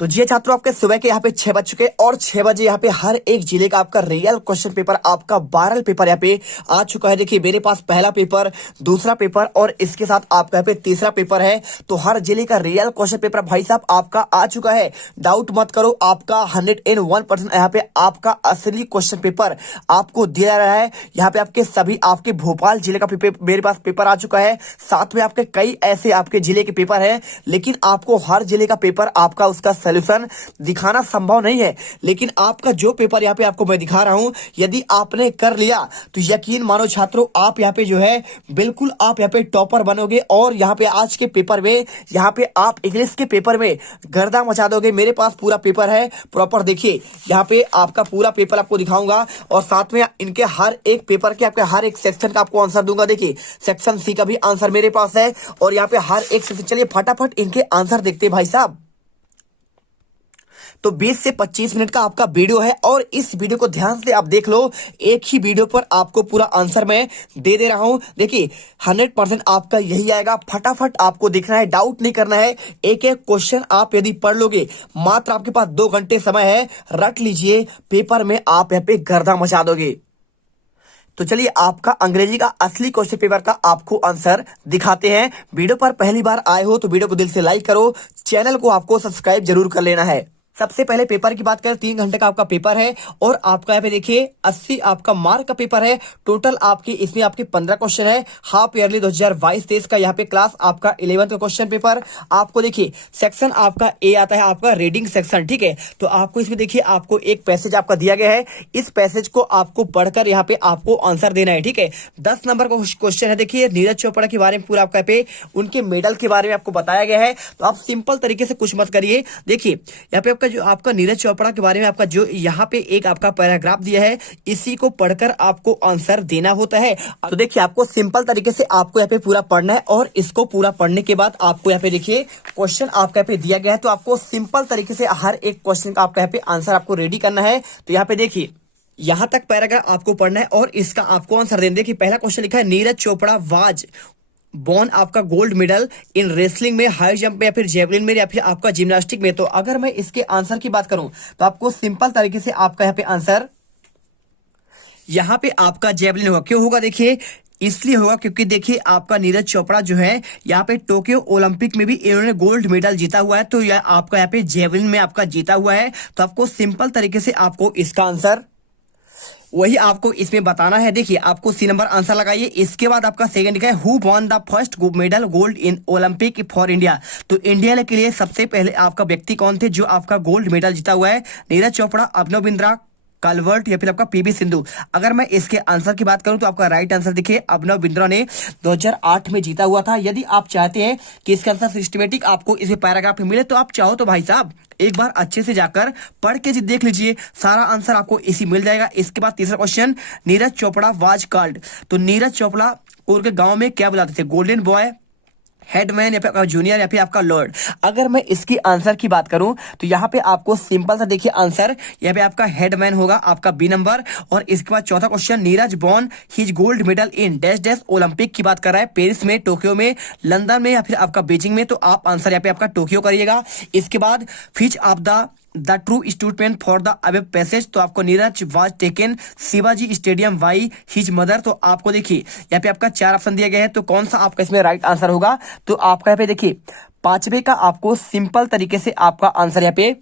तो जी छात्रों, आपके सुबह के यहाँ पे 6 बज चुके और 6 बजे यहाँ पे हर एक जिले का आपका रियल क्वेश्चन पेपर, आपका वायरल पेपर यहाँ पे आ चुका है। देखिए मेरे पास पहला पेपर, दूसरा पेपर और इसके साथ आपका यहाँ पे तीसरा पेपर है। तो हर जिले का रियल क्वेश्चन पेपर भाई साहब आपका आ चुका है। डाउट मत करो, आपका 101% यहाँ पे आपका असली क्वेश्चन पेपर आपको दिया जा रहा है। यहाँ पे आपके सभी आपके भोपाल जिले का मेरे पास पेपर आ चुका है। साथ में आपके कई ऐसे आपके जिले के पेपर है, लेकिन आपको हर जिले का पेपर आपका उसका सॉल्यूशन दिखाना संभव नहीं है। लेकिन आपका जो पेपर यहाँ पे आपको मैं दिखा रहा हूं, यदि आपने कर लिया तो यकीन मानो छात्रों, आप यहाँ पे जो है बिल्कुल आप यहाँ पे टॉपर बनोगे। और यहाँ पे आज के पेपर में यहाँ पे आप इंग्लिश के पेपर में गर्दा मचा दोगे। मेरे पास पूरा पेपर है प्रॉपर, देखिए यहाँ पे आपका पूरा पेपर आपको दिखाऊंगा और साथ में इनके हर एक पेपर के आपके हर एक सेक्शन का आपको आंसर दूंगा। देखिए सेक्शन सी का भी आंसर मेरे पास है और यहाँ पे हर एक सेक्शन, चलिए फटाफट इनके आंसर देखते हैं भाई साहब। तो 20 से 25 मिनट का आपका वीडियो है और इस वीडियो को ध्यान से आप देख लो। एक ही वीडियो पर आपको पूरा आंसर मैं दे रहा हूं। देखिए 100% आपका यही आएगा। फटाफट आपको देखना है, डाउट नहीं करना है। एक एक क्वेश्चन आप यदि पढ़ लोगे, मात्र आपके पास 2 घंटे समय है, रट लीजिए, पेपर में आप यहाँ पे गर्दा मचा दोगे। तो चलिए आपका अंग्रेजी का असली क्वेश्चन पेपर का आपको आंसर दिखाते हैं। वीडियो पर पहली बार आए हो तो वीडियो को दिल से लाइक करो, चैनल को आपको सब्सक्राइब जरूर कर लेना है। सबसे पहले पेपर की बात करें, 3 घंटे का आपका पेपर है और आपका यहाँ पे देखिए 80 आपका मार्क का पेपर है। टोटल आपके इसमें आपके 15 क्वेश्चन है। हाफ ईयरली 2022-23 का यहाँ पे क्लास आपका 11th का क्वेश्चन पेपर। आपको देखिए सेक्शन आपका ए आता है, आपका रीडिंग सेक्शन, ठीक है। तो आपको इसमें देखिए आपको एक पैसेज आपका दिया गया है, इस पैसेज को आपको पढ़कर यहाँ पे आपको आंसर देना है, ठीक है। 10 नंबर का क्वेश्चन है। देखिए नीरज चोपड़ा के बारे में पूरा आपका पे उनके मेडल के बारे में आपको बताया गया है। तो आप सिंपल तरीके से कुछ मत करिए। देखिए यहाँ पे जो आपका नीरज चोपड़ा के बारे में आपका जो यहाँ पे एक आपका पैराग्राफ दिया है, इसी को पढ़कर आपको आंसर देना होता है। तो देखिए आपको सिंपल तरीके से आपको यहाँ पे पूरा पढ़ना है और इसको पूरा पढ़ने के बाद आपको यहाँ पे देखिए क्वेश्चन आपका यहाँ पे दिया गया है। तो आपको सिंपल तरीके से हर एक क्वेश्चन का आपका यहाँ पे आंसर आपको रेडी करना है। तो यहाँ पे देखिए यहां तक पैराग्राफ आपको पढ़ना है और इसका आपको आंसर देना है। कि पहला क्वेश्चन लिखा है, नीरज चोपड़ा वाज बॉर्न आपका गोल्ड मेडल इन रेसलिंग में, हाई जंप में या फिर जेवलिन में या फिर आपका जिम्नास्टिक में। तो अगर मैं इसके आंसर की बात करूं तो आपको सिंपल तरीके से आपका यहाँ पे आंसर यहाँ पे आपका जेवलिन होगा। क्यों होगा? देखिए इसलिए होगा क्योंकि देखिए आपका नीरज चोपड़ा जो है यहाँ पे टोक्यो ओलंपिक में भी इन्होंने गोल्ड मेडल जीता हुआ है। तो यह आपका यहाँ पे जेवलिन में आपका जीता हुआ है। तो आपको सिंपल तरीके से आपको इसका आंसर वही आपको इसमें बताना है। देखिए आपको सी नंबर आंसर लगाइए। इसके बाद आपका सेकंड लिखा है, who won the first medal gold in Olympic for India. तो इंडिया के लिए सबसे पहले आपका व्यक्ति कौन थे जो आपका गोल्ड मेडल जीता हुआ है? नीरज चोपड़ा, अभिनव बिंद्रा, काल्वर्ट या फिर आपका पीवी सिंधु। अगर मैं इसके आंसर की बात करूं तो आपका राइट आंसर देखिए अभिनव बिंद्रा ने 2008 में जीता हुआ था। यदि आप चाहते हैं कि इसका आंसर सिस्टमेटिक आपको इस पैराग्राफ में मिले तो आप चाहो तो भाई साहब एक बार अच्छे से जाकर पढ़ के देख लीजिए, सारा आंसर आपको इसी मिल जाएगा। इसके बाद तीसरा question, Neeraj Chopra was called. तो नीरज चोपड़ा को उनके गांव में क्या बुलाते थे? गोल्डन बॉय, हेडमैन या फिर आपका जूनियर या फिर आपका लॉर्ड। अगर मैं इसकी आंसर की बात करूं तो यहाँ पे आपको सिंपल सा देखिए आंसर यहाँ पे आपका हेडमैन होगा, आपका बी नंबर। और इसके बाद चौथा question, Neeraj born his gold medal in dash dash Olympic की बात कर रहा है, पेरिस में, टोक्यो में, लंदन में या फिर आपका बीजिंग में। तो आप आंसर यहाँ पे आपका टोक्यो करिएगा। इसके बाद Fitch of the true statement for the above passage. तो आपको Neeraj was taken Shivaji stadium by his mother. तो आपको देखिए यहाँ पे आपका 4 ऑप्शन दिया गया है, तो कौन सा आपका इसमें राइट आंसर होगा? तो आपका यहाँ पे देखिए 5वें का आपको सिंपल तरीके से आपका आंसर यहाँ पे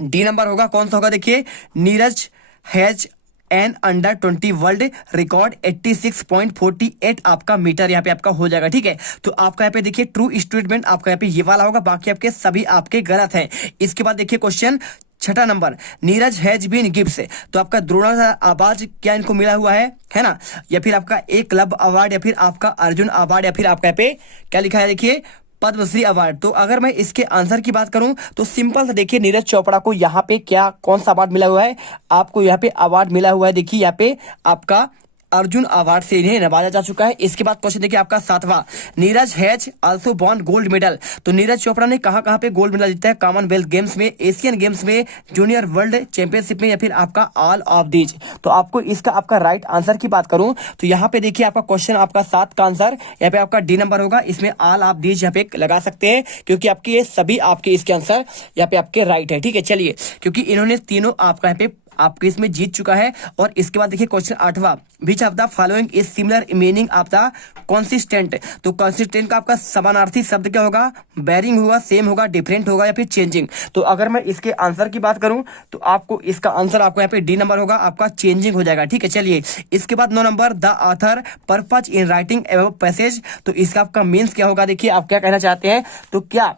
डी नंबर होगा। कौन सा होगा? देखिए Neeraj has an under 20 world record 86.48 आपका मीटर यहाँ पे आपका हो जाएगा, ठीक है। तो आपका यहाँ पे देखिए ट्रू स्टेटमेंट आपका यहाँ पे ये वाला होगा, बाकी आपके सभी आपके गलत हैं। इसके बाद देखिए question 6 number, Neeraj has been gifts. तो आपका द्रोणाचार्य क्या इनको मिला हुआ है ना? या फिर आपका एक क्लब अवार्ड या फिर आपका अर्जुन अवार्ड या फिर आपका यहाँ पे क्या लिखा है? देखिए पद्मश्री अवार्ड। तो अगर मैं इसके आंसर की बात करूं तो सिंपल से देखिए नीरज चोपड़ा को यहाँ पे क्या कौन सा अवार्ड मिला हुआ है? आपको यहाँ पे अवार्ड मिला हुआ है, देखिए यहाँ पे आपका अर्जुन अवार्ड से इन्हें नवाजा जा चुका है। इसके बाद क्वेश्चन देखिए आपका 7वां, Neeraj has also won gold medal. तो नीरज चोपड़ा ने कहां कहां पे गोल्ड मेडल जीता है? कॉमनवेल्थ गेम्स में, एशियन गेम्स में, जूनियर वर्ल्ड चैंपियनशिप में, या फिर आपका ऑल ऑफ दीज। तो आपको इसका आपका राइट आंसर की बात करूं तो यहाँ पे देखिए आपका क्वेश्चन आपका 7 का आंसर यहाँ पे आपका डी नंबर होगा। इसमें ऑल ऑफ दीज यहाँ पे लगा सकते हैं क्योंकि आपके ये सभी आपके इसके आंसर यहाँ पे आपके राइट है। ठीक है, चलिए, क्योंकि इन्होंने तीनों आपका यहाँ पे आपके इसमें जीत चुका है। और इसके बाद देखिए क्वेश्चन 8वां, which of the following is similar meaning of the consistent. तो कंसिस्टेंट का आपका समानार्थी शब्द क्या होगा? बेरिंग होगा, सेम होगा, डिफरेंट होगा, या फिर चेंजिंग। तो अगर मैं इसके आंसर की बात करूं तो आपको इसका आंसर आपको यहाँ पे डी नंबर होगा, आपका चेंजिंग हो जाएगा। ठीक है, चलिए, इसके बाद 9 number, the author purpose in writing above passage. तो इसका आपका मीन्स क्या होगा? देखिए आप क्या कहना चाहते हैं? तो क्या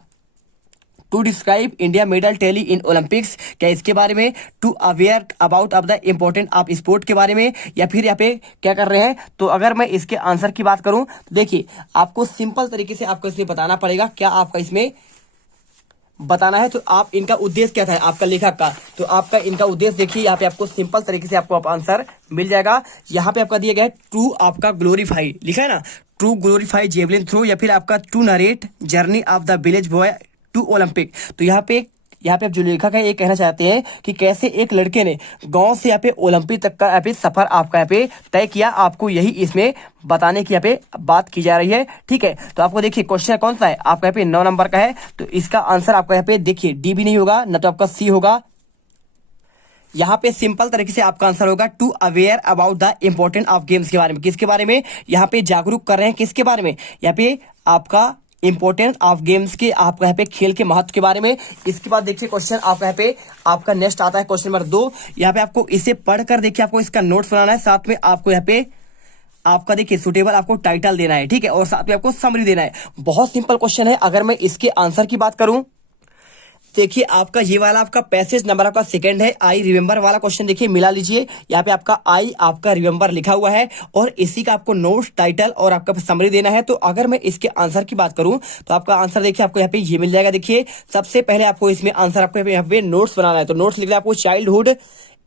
to describe India medal tally in Olympics, क्या इसके बारे में? To aware about of the important of sport के बारे में, या फिर यहाँ पे क्या कर रहे हैं? तो अगर मैं इसके आंसर की बात करूं तो देखिए आपको सिंपल तरीके से आपको इसमें बताना पड़ेगा क्या आपका इसमें बताना है। तो आप इनका उद्देश्य क्या था आपका लेखक का? तो आपका इनका उद्देश्य देखिए यहाँ पे आपको सिंपल तरीके से आपको आंसर मिल जाएगा। यहाँ पे आपका दिया गया है टू आपका ग्लोरीफाई, लिखा है ना, टू ग्लोरीफाई जेवलिन थ्रो, या फिर आपका to narrate journey of the village boy to Olympic. तो यहाँ पे आप जो लेखक है ये कहना चाहते हैं कि कैसे एक लड़के ने गांव से यहाँ पे ओलंपिक तक का यहाँ पे सफर आपका यहाँ पे तय किया। आपको यही इसमें बताने की यहाँ पे बात की जा रही है। ठीक है, तो आपको देखिए क्वेश्चन कौन सा है आपका यहाँ पे 9 नंबर का है। तो इसका आंसर आपका यहाँ पे देखिए डी भी नहीं होगा, न तो आपका सी होगा। यहाँ पे सिंपल तरीके से आपका आंसर होगा to aware about the important of games के बारे में। किसके बारे में? यहाँ पे जागरूक कर रहे हैं, किसके बारे में? यहाँ पे आपका इंपोर्टेंस ऑफ गेम्स के आपका यहाँ पे खेल के महत्व के बारे में। इसके बाद देखिए क्वेश्चन आपका यहाँ पे आपका नेक्स्ट आता है क्वेश्चन नंबर 2। यहाँ पे आपको इसे पढ़कर देखिए आपको इसका नोट्स बनाना है, साथ में आपको यहाँ पे आपका देखिए सुटेबल आपको टाइटल देना है। ठीक है, और साथ में आपको समरी देना है। बहुत सिंपल क्वेश्चन है। अगर मैं इसके आंसर की बात करूं देखिए आपका ये वाला आपका पैसेज नंबर आपका सेकंड है, आई रिमेंबर वाला क्वेश्चन देखिए मिला लीजिए। यहाँ पे आपका आई आपका रिमेंबर लिखा हुआ है और इसी का आपको नोट टाइटल और आपका समरी देना है। तो अगर मैं इसके आंसर की बात करूं तो आपका आंसर देखिए आपको यहाँ पे ये मिल जाएगा। देखिए सबसे पहले आपको इसमें आंसर आपको यहाँ पे नोट्स बनाना है। तो नोट्स लिखना है आपको childhood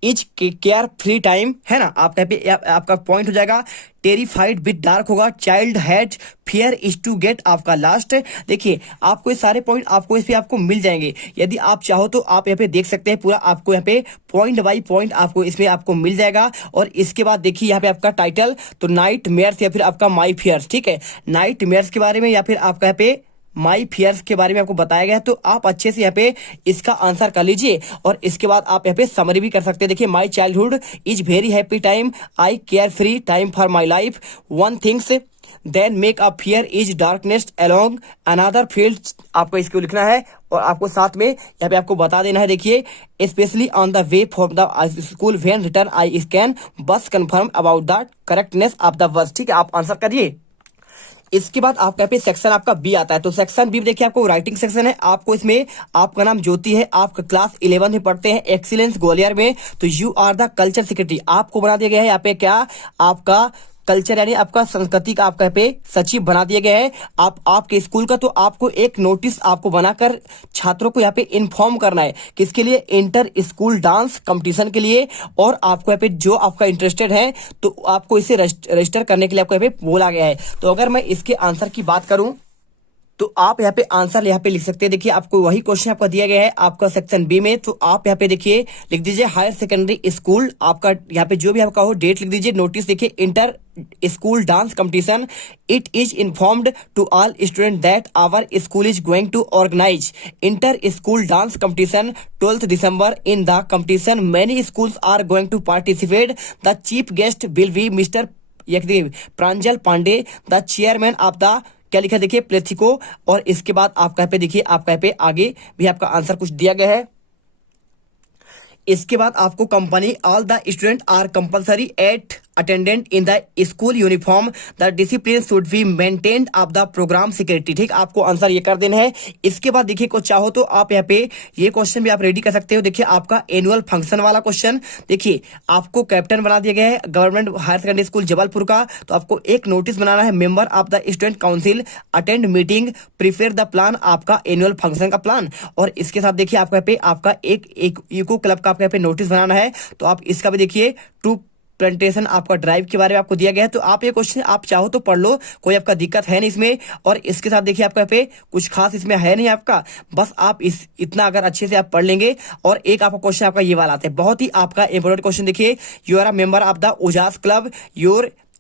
is care free time, है ना, आपका पे आपका पॉइंट हो जाएगा। टेरिफाइड विद डार्क होगा, child had fear is to get आपका लास्ट। देखिए आपको ये सारे पॉइंट आपको इस पे आपको मिल जाएंगे। यदि आप चाहो तो आप यहाँ पे देख सकते हैं पूरा आपको यहाँ पे पॉइंट बाई पॉइंट आपको इसमें आपको मिल जाएगा। और इसके बाद देखिए यहाँ पे आपका टाइटल तो नाइट मेयर्स या फिर आपका माई फियर्स। ठीक है, नाइट मेयर्स के बारे में या फिर आपका यहाँ पे माई फियर्स के बारे में आपको बताया गया है। तो आप अच्छे से यहाँ पे इसका आंसर कर लीजिए और इसके बाद आप यहाँ पे समरी भी कर सकते हैं। देखिए my childhood is very happy time, I care free time for my life, one things then make a fear is darkness along another field. आपको इसको लिखना है और आपको साथ में यहाँ पे आपको बता देना है। देखिए specially on the way from the school when return I scan bus confirm about the correctness of the words. ठीक है, आप आंसर करिए। इसके बाद आपका पे सेक्शन आपका बी आता है। तो सेक्शन बी देखिए आपको राइटिंग सेक्शन है। आपको इसमें आपका नाम ज्योति है, आप क्लास 11 में पढ़ते हैं, एक्सीलेंस ग्वालियर में। तो you are the culture secretary, आपको बना दिया गया है यहाँ पे क्या आपका कल्चर यानी आपका संस्कृति का आपका पे सचिव बना दिया गया है। आप आपके स्कूल का तो आपको एक नोटिस आपको बनाकर छात्रों को यहाँ पे इन्फॉर्म करना है। किसके लिए? इंटर स्कूल डांस कंपटीशन के लिए। और आपको यहाँ पे जो आपका इंटरेस्टेड है तो आपको इसे रजिस्टर करने के लिए आपको यहाँ पे बोला गया है। तो अगर मैं इसके आंसर की बात करूं तो आप यहाँ पे आंसर यहाँ पे लिख सकते हैं। देखिए आपको वही क्वेश्चन आपका दिया गया है आपका सेक्शन बी में। तो आप यहाँ पे देखिए लिख दीजिए हायर सेकेंडरी स्कूल, आपका यहाँ पे जो भी आपका हो डेट लिख दीजिए। नोटिस देखिए inter school dance competition, it is informed to all student that our school is going to organise inter school dance competition 12th December। In the competition many schools are going to participate, the chief guest will be mister Pranjal Pandey, the chairman of the क्या लिखा देखिए प्लेथिको। और इसके बाद आपका पे देखिए आपका पे आगे भी आपका आंसर कुछ दिया गया है। इसके बाद आपको company all the student are compulsory at attendant in the school uniform, the discipline should be maintained of the programme security. ठीक, आपको आंसर ये कर देना है। इसके बाद देखिए कुछ चाहो तो आप यहाँ पे ये क्वेश्चन भी आप रेडी कर सकते हो। देखिए आपका एनुअल फंक्शन वाला क्वेश्चन, देखिए आपको कैप्टन बना दिया गया है government higher secondary school Jabalpur का। तो आपको एक नोटिस बनाना है, member of the student council attend meeting prepare the plan, आपका एनुअल फंक्शन का प्लान। और इसके साथ देखिए आपका पे आपका एक इको क्लब का आपका पे नोटिस बनाना है। तो आप इसका भी देखिए टू प्रेजेंटेशन आपका ड्राइव के बारे में आपको दिया गया है। तो आप ये क्वेश्चन आप चाहो तो पढ़ लो, कोई आपका दिक्कत है नहीं इसमें। और इसके साथ देखिए आपका यहाँ पे कुछ खास इसमें है नहीं आपका, बस आप इस इतना अगर अच्छे से आप पढ़ लेंगे। और एक आपका क्वेश्चन आपका ये वाला आता है, बहुत ही आपका इंपोर्टेंट क्वेश्चन। देखिए, you are a member of the Ujas club,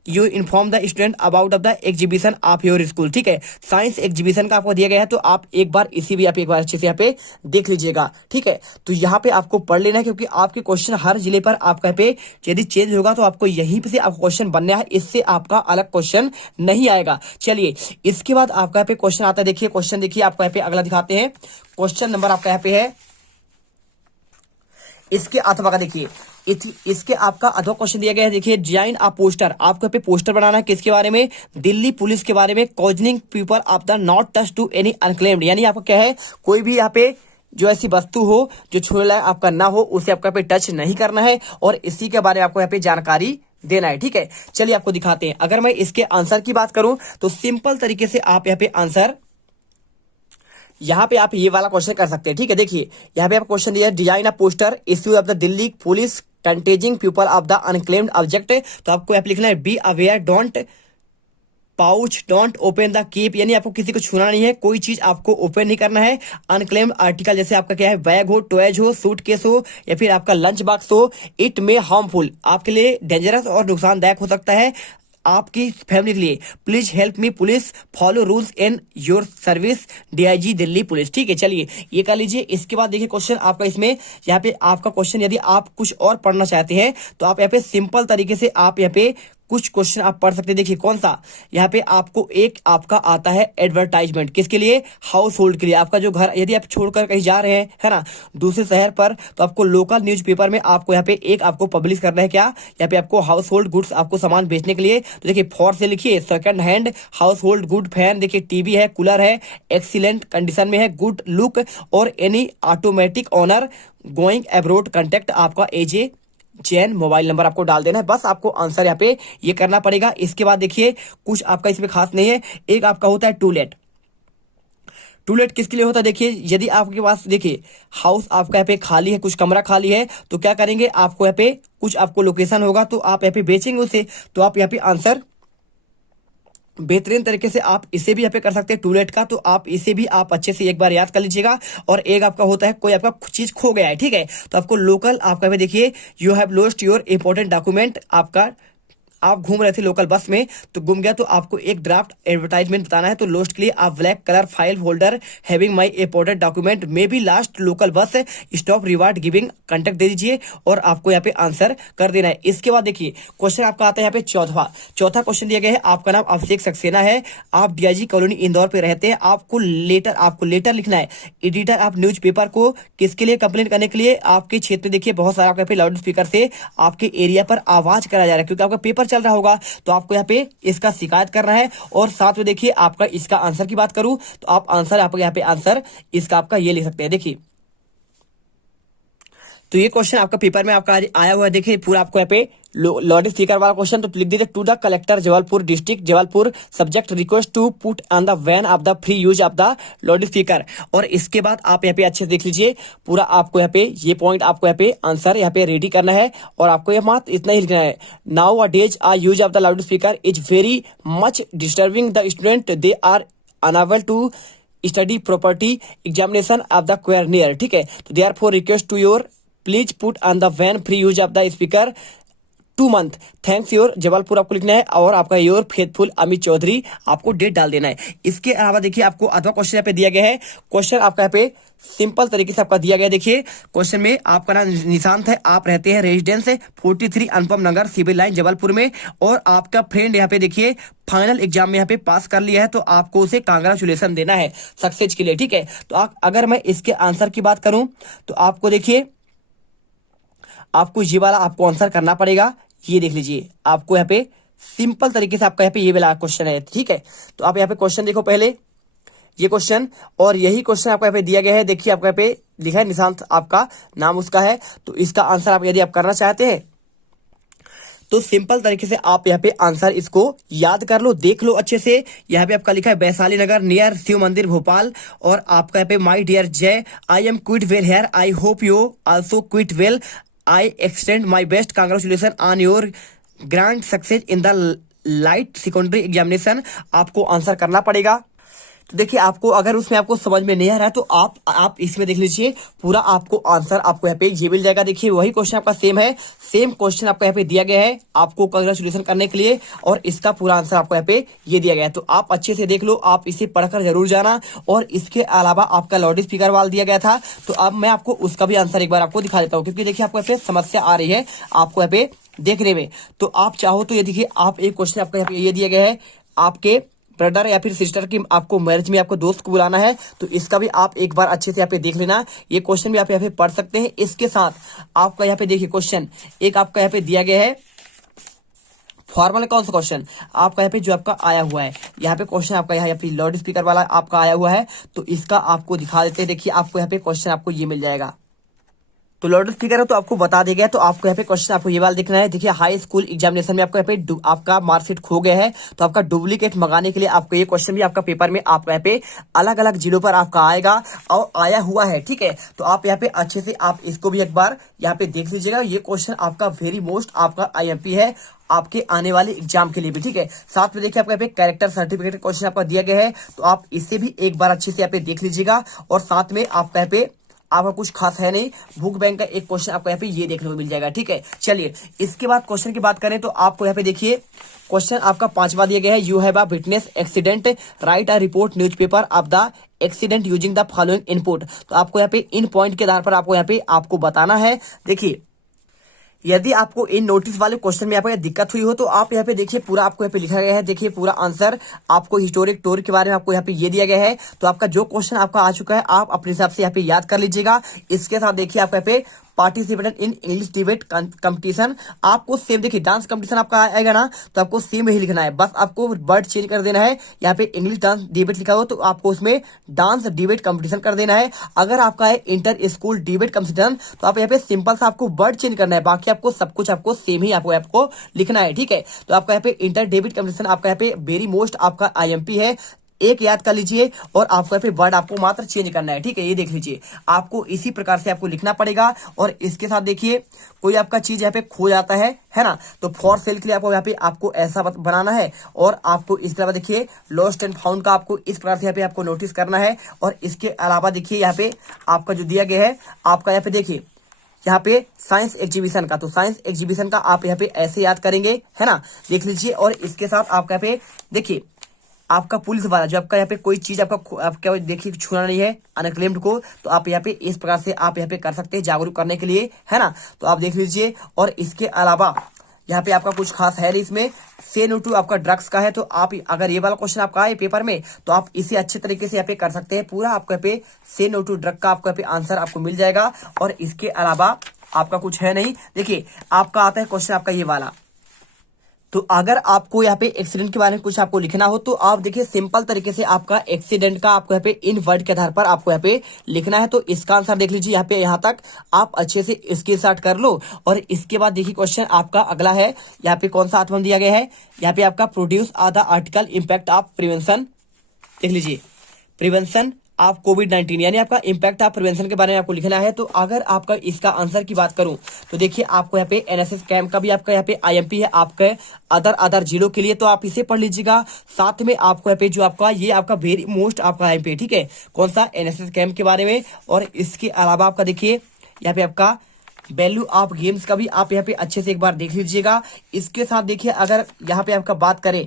you inform the student about of the exhibition of your school. ठीक है, साइंस एग्जीबिशन का आपको दिया गया है, तो आप एक बार इसी भी आप एक बार अच्छे से यहाँ पे देख लीजिएगा। ठीक है, तो यहाँ पे आपको पढ़ लेना है, क्योंकि आपके क्वेश्चन हर जिले पर आपका पे यदि चेंज होगा तो आपको यहीं पे से आपको क्वेश्चन बनना है, इससे आपका अलग क्वेश्चन नहीं आएगा। चलिए, इसके बाद आपका यहाँ पे क्वेश्चन आता है। देखिए क्वेश्चन, देखिए आपको यहाँ पे अगला दिखाते हैं। क्वेश्चन नंबर आपका यहाँ पे है, इसके अथवा का देखिए, इसके आपका अथवा क्वेश्चन दिया गया है। देखिए, डिजाइन अ पोस्टर, आपको पे पोस्टर बनाना है किसके बारे में, दिल्ली पुलिस के बारे में, cautioning people of the not touch to any unclaimed, यानी आपको क्या है, कोई भी यहाँ पे जो ऐसी वस्तु हो जो छूने लायक आपका ना हो, उसे आपका पे टच नहीं करना है, और इसी के बारे में आपको यहाँ पे जानकारी देना है। ठीक है, चलिए आपको दिखाते हैं। अगर मैं इसके आंसर की बात करूं तो सिंपल तरीके से आप यहाँ पे आंसर, यहाँ पे आप ये वाला क्वेश्चन कर सकते हैं। ठीक है, देखिए यहाँ पे आप क्वेश्चन दिया है, design a poster issue of the Delhi police cautioning people of the unclaimed object. तो आपको यहाँ पे लिखना है, be aware, don't touch, don't open the keep, यानी आपको किसी को छूना नहीं है, कोई चीज आपको ओपन नहीं करना है। अनक्लेम्ड आर्टिकल, जैसे आपका क्या है, बैग हो, टॉयज हो, सूटकेस हो, या फिर आपका लंच बॉक्स हो, इट में हार्मफुल, आपके लिए डेंजरस और नुकसानदायक हो सकता है आपकी फैमिली के लिए। Please help me police, follow rules in your service, DIG Delhi police. ठीक है, चलिए ये कर लीजिए। इसके बाद देखिए क्वेश्चन आपका इसमें, यहाँ पे आपका क्वेश्चन, यदि आप कुछ और पढ़ना चाहते हैं तो आप यहाँ पे सिंपल तरीके से आप यहाँ पे कुछ क्वेश्चन आप पढ़ सकते हैं। देखिए कौन सा, यहाँ पे आपको एक आपका आता है एडवर्टाइजमेंट, किसके लिए, हाउस होल्ड के लिए। आपका जो घर, यदि आप छोड़कर कहीं जा रहे हैं, है ना, दूसरे शहर पर, तो आपको लोकल न्यूज़पेपर में आपको यहाँ पे एक आपको पब्लिश करना है। क्या, यहाँ पे आपको हाउस होल्ड गुड्स, आपको सामान बेचने के लिए। तो देखिए फॉर से लिखिए, second hand house hold good fan, देखिए टीवी है, कूलर है, एक्सीलेंट कंडीशन में है, गुड लुक, और any automatic owner going abroad, contact आपका एजे जैन, मोबाइल नंबर आपको डाल देना है। बस आपको आंसर यहाँ पे ये करना पड़ेगा। इसके बाद देखिए कुछ आपका इसमें खास नहीं है। एक आपका होता है टूलेट। टूलेट किसके लिए होता है, देखिए यदि आपके पास, देखिए हाउस आपका यहाँ पे खाली है, कुछ कमरा खाली है, तो क्या करेंगे, आपको यहाँ पे कुछ आपको लोकेशन होगा, तो आप यहाँ पे बेचेंगे उसे, तो आप यहाँ पे आंसर बेहतरीन तरीके से आप इसे भी यहाँ पे कर सकते हैं टूलेट का। तो आप इसे भी आप अच्छे से एक बार याद कर लीजिएगा। और एक आपका होता है, कोई आपका चीज खो गया है, ठीक है, तो आपको लोकल आपका पे देखिए, you have lost your important document, आपका आप घूम रहे थे लोकल बस में तो गुम गया, तो आपको एक ड्राफ्ट एडवर्टाइजमेंट बताना है। तो लोस्ट के लिए आप black colour file holder having my important document may be lost local bus stop reward giving contact दे दीजिए, और आपको यहाँ पे आंसर कर देना है। इसके बाद देखिए क्वेश्चन आपका आता है यहाँ पे चौथा क्वेश्चन दिया गया है, आपका नाम अभिषेक सक्सेना है, आप डीआईजी कॉलोनी इंदौर पे रहते हैं, आपको लेटर लिखना है एडिटर आप न्यूज पेपर को, किसके लिए, कंप्लेन करने के लिए। आपके क्षेत्र में देखिए बहुत सारा आपके लाउड स्पीकर से आपके एरिया पर आवाज करा जा रहा है, क्योंकि आपका पेपर चल रहा होगा, तो आपको यहाँ पे इसका शिकायत करना है। और साथ में देखिए आपका इसका आंसर की बात करूं तो आप आंसर, आपको यहाँ पे आंसर इसका आपका ये लिख सकते हैं। देखिए तो ये क्वेश्चन आपका पेपर में आपका आया हुआ है, देखिए पूरा आपको यहाँ पे लाउड स्पीकर वाला क्वेश्चन, तो लिख दीजिए to the collector Jabalpur district Jabalpur, subject request to put on the ban of the free use of the loud speaker. और इसके बाद आप यहाँ पे अच्छे से देख लीजिए, पूरा आपको यहाँ पे ये पॉइंट आपको यहाँ पे आंसर यहाँ पे रेडी करना है, और आपको ये मात्र इतना ही लिखना है, nowadays a use of the loud speaker is very much disturbing the student, they are unable to study property examination of the questionnaire. ठीक है, तो they are for request to your please put on the ban free use of the speaker 2 month, thanks your Jabalpur आपको लिखना है, और आपका your faithful Amit Chaudhary आपको date डाल देना है। इसके अलावा देखिए आपको अथवा क्वेश्चन यहाँ पे दिया गया है। क्वेश्चन आपका यहाँ पे सिंपल तरीके से आपका दिया गया है। देखिए क्वेश्चन में आपका नाम निशांत है, आप रहते हैं रेजिडेंस 43 अनुपम नगर सिविल लाइन जबलपुर में, और आपका फ्रेंड यहाँ पे देखिए फाइनल एग्जाम में यहाँ पे पास कर लिया है, तो आपको उसे कांग्रेचुलेशन देना है सक्सेस के लिए। ठीक है, तो अगर मैं इसके आंसर की बात करूं तो आपको देखिए, आपको ये वाला आपको आंसर करना पड़ेगा। ये देख लीजिए, आपको यहाँ पे सिंपल तरीके से आपका यहाँ पे ये वाला क्वेश्चन है। ठीक है, तो आप यहाँ पे क्वेश्चन देखो पहले, ये क्वेश्चन, और यही क्वेश्चन आपको यहाँ पे दिया गया है। देखिए आपका यहाँ पे लिखा है निशांत, आपका नाम उसका है, तो इसका आंसर आप यदि आप करना चाहते हैं तो सिंपल तरीके से आप यहाँ पे आंसर इसको याद कर लो, देख लो अच्छे से। यहाँ पे आपका लिखा है वैशाली नगर नियर शिव मंदिर भोपाल, और आपका यहाँ पे माय डियर जय, I am quit well hair, I hope you also quit well, I extend my best congratulation on your grand success in the light secondary examination. आपको आंसर करना पड़ेगा। तो देखिए, आपको अगर उसमें आपको समझ में नहीं आ रहा है तो आप इसमें देख लीजिए, पूरा आपको आंसर आपको यहाँ पे ये मिल जाएगा। देखिए, वही क्वेश्चन आपका सेम है, सेम क्वेश्चन आपको यहाँ पे दिया गया है आपको कांग्रेचुलेशन करने के लिए, और इसका पूरा आंसर आपको यहाँ पे ये दिया गया है। तो आप अच्छे से देख लो, आप इसे पढ़कर जरूर जाना। और इसके अलावा आपका लाउड स्पीकर वाला दिया गया था, तो अब मैं आपको उसका भी आंसर एक बार आपको दिखा देता हूँ, क्योंकि देखिए आपको यहाँ पे समस्या आ रही है आपको यहाँ पे देखने में। तो आप चाहो तो ये देखिए, आप एक क्वेश्चन आपको यहाँ पे ये दिया गया है, आपके ब्रदर या फिर सिस्टर की आपको मैरिज में आपको दोस्त को बुलाना है, तो इसका भी आप एक बार अच्छे से यहाँ पे देख लेना। ये क्वेश्चन भी आप यहाँ पे पढ़ सकते हैं। इसके साथ आपका यहाँ पे देखिए क्वेश्चन एक आपका यहाँ पे दिया गया है, फॉर्मल कौन सा क्वेश्चन आपका यहाँ पे जो आपका आया हुआ है, यहाँ पे क्वेश्चन आपका यहाँ पे लाउड स्पीकर वाला आपका आया हुआ है, तो इसका आपको दिखा देते हैं। देखिए, आपको यहाँ पे क्वेश्चन आपको ये मिल जाएगा। तो लाउड स्पीकर है तो आपको बता दिया गया, तो आपको यहाँ पे क्वेश्चन आपको ये वाला देखना है। देखिए, हाई स्कूल एग्जामिनेशन में आपको यहाँ पे आपका मार्कशीट खो गया है, तो आपका डुप्लीकेट मंगाने के लिए आपको ये क्वेश्चन भी आपका पेपर में आपको यहाँ पे अलग अलग जिलों पर आपका आएगा और आया हुआ है। ठीक है, तो आप यहाँ पे अच्छे से आप इसको भी एक बार यहाँ पे देख लीजिएगा। ये क्वेश्चन आपका वेरी मोस्ट आपका IMP है आपके आने वाले एग्जाम के लिए भी। ठीक है, साथ में देखिए आपको यहाँ पे कैरेक्टर सर्टिफिकेट क्वेश्चन आपका दिया गया है, तो आप इसे भी एक बार अच्छे से यहाँ पे देख लीजिएगा। और साथ में आपका यहाँ पे आपका कुछ खास है नहीं, बुक बैंक का एक क्वेश्चन आपको यहाँ पे ये देखने को मिल जाएगा। ठीक है, चलिए इसके बाद क्वेश्चन की बात करें तो आपको यहाँ पे देखिए क्वेश्चन आपका 5वां दिया गया है, you have a witness accident, right a report newspaper of the accident using the following input. तो आपको यहाँ पे इन पॉइंट के आधार पर आपको यहाँ पे आपको बताना है। देखिए, यदि आपको इन नोटिस वाले क्वेश्चन में आपको दिक्कत हुई हो तो आप यहाँ पे देखिए, पूरा आपको यहाँ पे लिखा गया है। देखिए, पूरा आंसर आपको हिस्टोरिक टूर के बारे में आपको यहाँ पे ये दिया गया है। तो आपका जो क्वेश्चन आपका आ चुका है आप अपने हिसाब से यहाँ पे याद कर लीजिएगा। इसके साथ देखिए आपको यहाँ पे participated in English debate competition, आपको सेम देखिए डांस कंपटीशन आपका आएगा ना, तो आपको सेम ही लिखना है, बस आपको वर्ड चेंज कर देना है। यहाँ पे इंग्लिश डांस डिबेट लिखा हो तो आपको उसमें डांस डिबेट कंपटीशन कर देना है। अगर आपका है इंटर स्कूल डिबेट कंपटीशन, तो आप यहाँ पे सिंपल सा आपको वर्ड चेंज करना है, बाकी आपको सब कुछ आपको सेम ही आपको लिखना है। ठीक है, तो आपका यहाँ पे इंटर डिबेट कंपटीशन आपका यहाँ पे वेरी मोस्ट आपका IMP है, एक याद कर लीजिए। और आपको यहाँ पे वर्ड आपको मात्र चेंज करना है। ठीक है, ये देख लीजिए, आपको इसी प्रकार से आपको लिखना पड़ेगा। और इसके साथ देखिए, कोई आपका चीज यहाँ पे खो जाता है ना, तो फॉर सेल के लिए आपको यहाँ पे आपको ऐसा बनाना है। और आपको इसके अलावा देखिए लॉस्ट एंड फाउंड का आपको इस प्रकार से यहाँ पे आपको नोटिस करना है। और इसके अलावा देखिए यहाँ पे आपका जो दिया गया है आपका यहाँ पे देखिए, यहाँ पे साइंस एग्जीबिशन का, तो साइंस एग्जीबिशन का आप यहाँ पे ऐसे याद करेंगे, है ना, देख लीजिए। और इसके साथ आपका यहाँ पे देखिए आपका पुलिस वाला जो आपका यहाँ पे कोई चीज आपका देखिए छूना नहीं है अनक्लेम्ड को, तो आप यहाँ पे इस प्रकार से आप यहाँ पे कर सकते हैं जागरूक करने के लिए, है ना। तो आप देख लीजिए। और इसके अलावा यहाँ पे आपका कुछ खास है नहीं इसमें, से नो टू आपका ड्रग्स का है, तो आप अगर ये वाला क्वेश्चन आपका है पेपर में तो आप इसे अच्छे तरीके से यहाँ पे कर सकते हैं। पूरा आपको यहाँ पे से नो टू ड्रग का आपको यहाँ पे आंसर आपको मिल जाएगा। और इसके अलावा आपका कुछ है नहीं। देखिए, आपका आता है क्वेश्चन आपका ये वाला, तो अगर आपको यहाँ पे एक्सीडेंट के बारे में कुछ आपको लिखना हो तो आप देखिए सिंपल तरीके से आपका एक्सीडेंट का आपको यहाँ पे इन वर्ड के आधार पर आपको यहाँ पे लिखना है। तो इसका आंसर देख लीजिए, यहाँ पे यहाँ तक आप अच्छे से इसके स्टार्ट कर लो। और इसके बाद देखिए क्वेश्चन आपका अगला है, यहाँ पे कौन सा 8वां दिया गया है, यहाँ पे आपका produce the article impact of prevention, देख लीजिए प्रिवेंशन आप कोविड-19, यानी आपका इम्पैक्ट ऑफ प्रिवेंशन के बारे में आपको लिखना है। तो अगर आपका इसका आंसर की बात करूं तो देखिए आपको यहाँ पे NSS कैंप का भी आपका यहाँ पे IMP है आपके अदर जिलों के लिए, तो आप इसे पढ़ लीजिएगा। साथ में आपको यहाँ पे जो आपका ये आपका वेरी मोस्ट आपका IMP है, ठीक है, कौन सा NSS कैंप के बारे में। और इसके अलावा आपका देखिए यहाँ पे आपका वैल्यू ऑफ गेम्स का भी आप यहाँ पे अच्छे से एक बार देख लीजिएगा। इसके साथ देखिए अगर यहाँ पे आपका बात करें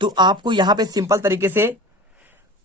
तो आपको यहाँ पे सिंपल तरीके से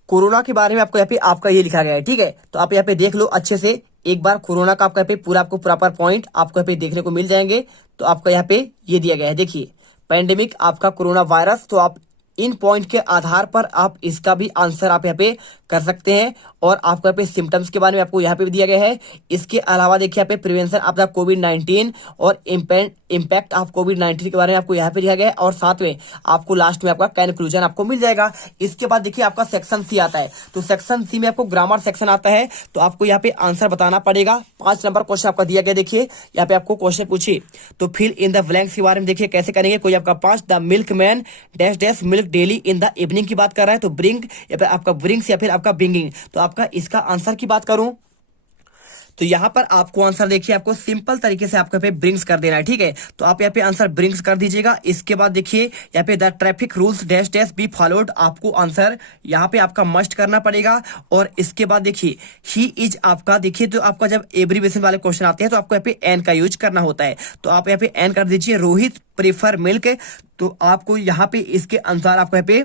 कोरोना के बारे में आपको यहाँ पे आपका ये लिखा गया है, ठीक है। तो आप यहाँ पे देख लो अच्छे से एक बार कोरोना का आपका यहाँ पे पूरा आपको प्रॉपर पॉइंट आपको यहाँ पे देखने को मिल जाएंगे। तो आपका यहाँ पे ये दिया गया है, देखिए पैंडेमिक आपका कोरोना वायरस। तो आप इन पॉइंट के आधार पर आप इसका भी आंसर आप यहाँ पे कर सकते हैं। और आपको यहाँ पे सिम्टम्स के बारे में आपको यहाँ पे भी दिया गया है। इसके अलावा देखिए यहाँ पे प्रिवेंशन ऑफ द कोविड-19 और इम्पैक्ट ऑफ कोविड-19 के बारे में आपको यहाँ पे दिया गया है। और साथ में आपको लास्ट में आपका कंक्लूजन आपको मिल जाएगा। इसके बाद देखिए आपका सेक्शन सी आता है, तो सेक्शन सी में आपको ग्रामर सेक्शन आता है। तो आपको यहाँ पे आंसर बताना पड़ेगा। 5 नंबर क्वेश्चन आपका दिया गया, देखिए यहाँ पे आपको क्वेश्चन पूछिए तो फिल इन द ब्लैंक्स के बारे में देखिए कैसे करेंगे। कोई आपका 5 the milk man dash dash milk daily in the evening की बात कर रहा है, तो ब्रिंग या फिर आपका ब्रिंग्स या फिर आपका ब्रिंगिंग। तो आपका इसका आंसर की बात करूं तो यहाँ पर आपको आंसर देखिए आपको सिंपल तरीके से आपको यहाँ पे ब्रिंग्स कर देना है, ठीक है। तो आप यहाँ पे आंसर ब्रिंग्स कर दीजिएगा। इसके बाद देखिए यहाँ पे the traffic rules dash dash be followed, आपको आंसर यहाँ पे आपका मस्ट करना पड़ेगा। और इसके बाद देखिए ही इज आपका देखिए, तो आपका जब एब्रीविएशन वाले क्वेश्चन आते हैं तो आपको यहाँ पे एन का यूज करना होता है। तो आप यहाँ पे एन कर दीजिए। रोहित प्रेफर मिल्क, तो आपको यहाँ पे इसके अनुसार आपको यहाँ पे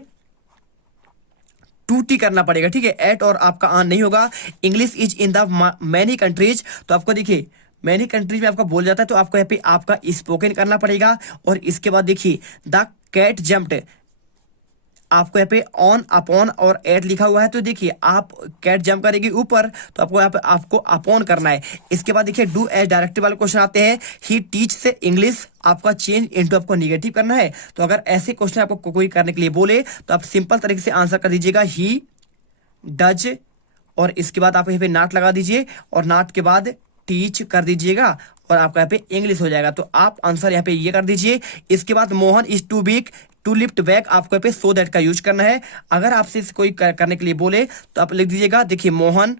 2T करना पड़ेगा, ठीक है। एट और आपका आन नहीं होगा। English is in the many countries, तो आपको देखिए मैनी कंट्रीज में आपका बोल जाता है, तो आपको यहाँ पे आपका स्पोकन करना पड़ेगा। और इसके बाद देखिए द कैट जम्प्ड, आपको यहाँ पे ऑन अपॉन और एट लिखा हुआ है, तो देखिए आप कैट जंप करेगी ऊपर, तो आपको यहाँ पे आपको अपॉन करना है। इसके बाद देखिए डू एज डायरेक्टिव वाले क्वेश्चन आते हैं। ही टीच से इंग्लिश, आपका चेंज इनटू आपको निगेटिव करना है। तो अगर ऐसे क्वेश्चन आपको कोई करने के लिए बोले तो आप सिंपल तरीके से आंसर कर दीजिएगा ही डज, और इसके बाद आप यहाँ पे नॉट लगा दीजिए और नॉट के बाद टीच कर दीजिएगा और आपका यहाँ पे इंग्लिश हो जाएगा। तो आप आंसर यहाँ पे ये कर दीजिए। इसके बाद Mohan is too big to lift back, आपको यहाँ पे सो दैट का यूज करना है। अगर आपसे कोई करने के लिए बोले तो आप लिख दीजिएगा देखिए मोहन,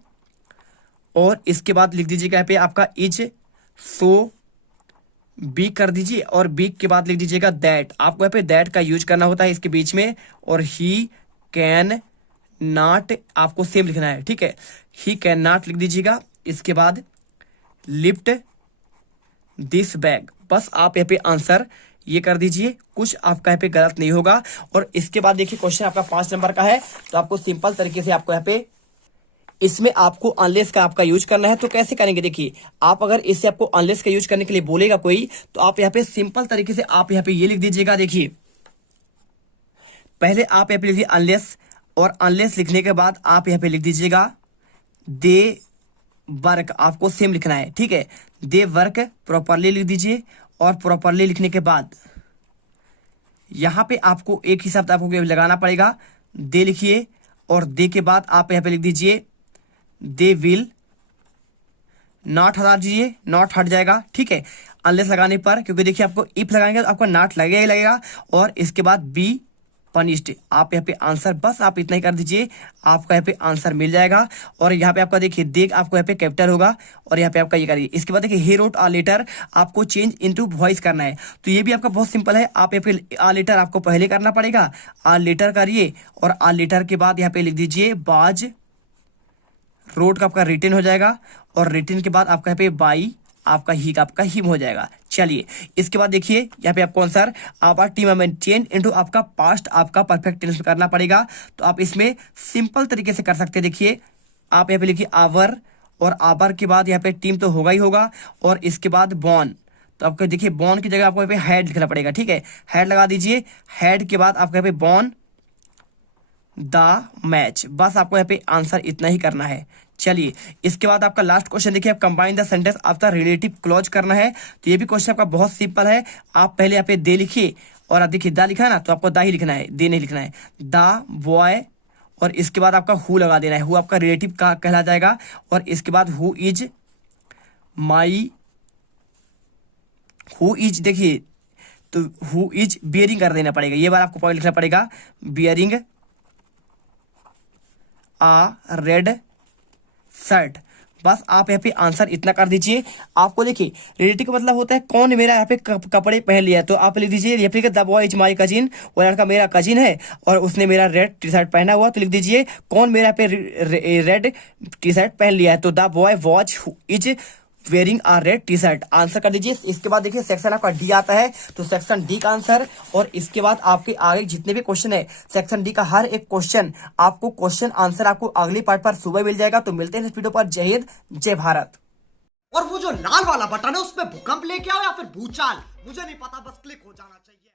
और इसके बाद लिख दीजिएगा यहाँ पे आपका इज सो बी कर दीजिए, और बी के बाद लिख दीजिएगा दैट, आपको यहाँ पे दैट का यूज करना होता है इसके बीच में। और ही कैन नॉट आपको सेम लिखना है, ठीक है। ही कैन नॉट लिख दीजिएगा। इसके बाद लिफ्ट दिस बैग, बस आप यहाँ पे आंसर ये कर दीजिए, कुछ आपका यहाँ पे गलत नहीं होगा। और इसके बाद देखिए क्वेश्चन आपका 5 नंबर का है, तो आपको सिंपल तरीके से आपको यहाँ पे इसमें आपको अनलेस का आपका यूज करना है। तो कैसे करेंगे देखिए, आप अगर इससे आपको अनलेस का यूज करने के लिए बोलेगा कोई, तो आप यहाँ पे सिंपल तरीके से आप यहाँ पे ये लिख दीजिएगा। देखिए पहले आप यहाँ पे लिखिए अनलेस, और अनलेस लिखने के बाद आप यहाँ पे लिख दीजिएगा दे वर्क, आपको सेम लिखना है, ठीक है। दे वर्क प्रॉपरली लिख दीजिए, और प्रॉपरली लिखने के बाद यहां पे आपको एक ही शब्द आपको लगाना पड़ेगा, दे लिखिए, और दे के बाद आप यहां पे लिख दीजिए दे विल नॉट, हटा दीजिए, नॉट हट जाएगा, ठीक है, अनलेस लगाने पर। क्योंकि देखिए आपको इफ लगाएंगे तो आपको नॉट लगेगा ही लगेगा। और इसके बाद बी पनिश्ड, आप यहाँ पे आंसर बस आप इतना ही कर दीजिए, आपका यहाँ पे आंसर मिल जाएगा। और यहाँ पे आपका देखिए देख आपको यहाँ पे कैपिटल होगा, और यहाँ पे आपका ये करिए। इसके बाद देखिए ही रोट आ लेटर, आपको चेंज इनटू वॉइस करना है। तो ये भी आपका बहुत सिंपल है। आप यहाँ पे आ लेटर आपको पहले करना पड़ेगा, आ लेटर करिए, और आ लेटर के बाद यहाँ पे लिख दीजिए बाज, रोट का आपका रिटर्न हो जाएगा, और रिटर्न के बाद आपका यहाँ पे बाई, आपका ही का आपका हिम हो जाएगा। चलिए इसके बाद देखिए यहाँ पे आपको आंसर आवर टीम में चेंज इनटू आपका पास्ट आपका परफेक्ट टेंस में करना पड़ेगा। तो आप इसमें सिंपल तरीके से कर सकते हैं। देखिए आप यहाँ पे लिखिए आवर, और आवर के बाद यहाँ पे टीम तो होगा ही होगा, और इसके बाद बॉन, तो आपको देखिए बॉन की जगह आपको यहाँ पे हेड लिखना पड़ेगा, ठीक है। हेड लगा दीजिए, हेड के बाद आपको यहाँ पे बॉन द मैच, बस आपको यहाँ पे आंसर इतना ही करना है। चलिए इसके बाद आपका लास्ट क्वेश्चन देखिए, आप combine the sentence after relative clause करना है। तो ये भी क्वेश्चन आपका बहुत सिंपल है। आप पहले यहाँ पे दे लिखिए, और आप देखिए दा लिखा है ना, तो आपको दा ही लिखना है, दे नहीं लिखना है। दा बॉय, और इसके बाद आपका हु लगा देना है, हु आपका रिलेटिव का कहला जाएगा। और इसके बाद who is my, who is देखिए, तो हु इज बियरिंग कर देना पड़ेगा, ये बार आपको पॉइंट लिखना पड़ेगा, बियरिंग आ रेड शर्ट। बस आप यहाँ पे आंसर इतना कर दीजिए। आपको देखिए रिलेटिव का मतलब होता है कौन मेरा यहाँ पे कपड़े पहन लिया है, तो आप लिख दीजिए यहाँ पे the boy is my cousin, वो लड़का मेरा कजिन है और उसने मेरा रेड टी शर्ट पहना हुआ, तो लिख दीजिए कौन मेरा यहाँ पे रेड टी शर्ट पहन लिया है, तो the boy watch is wearing a red T shirt, answer कर दीजिए। इसके बाद देखिए सेक्शन आपका डी आता है, तो सेक्शन डी का आंसर, और इसके बाद आपके आगे जितने भी क्वेश्चन है सेक्शन डी का हर एक क्वेश्चन आपको क्वेश्चन आंसर आपको अगली पार्ट पर सुबह मिल जाएगा। तो मिलते हैं इस वीडियो पर। जय हिंद, जय भारत। और वो जो लाल वाला बटन है उसमें भूकंप लेके आओ या फिर भूचाल, मुझे नहीं पता, बस क्लिक हो जाना चाहिए।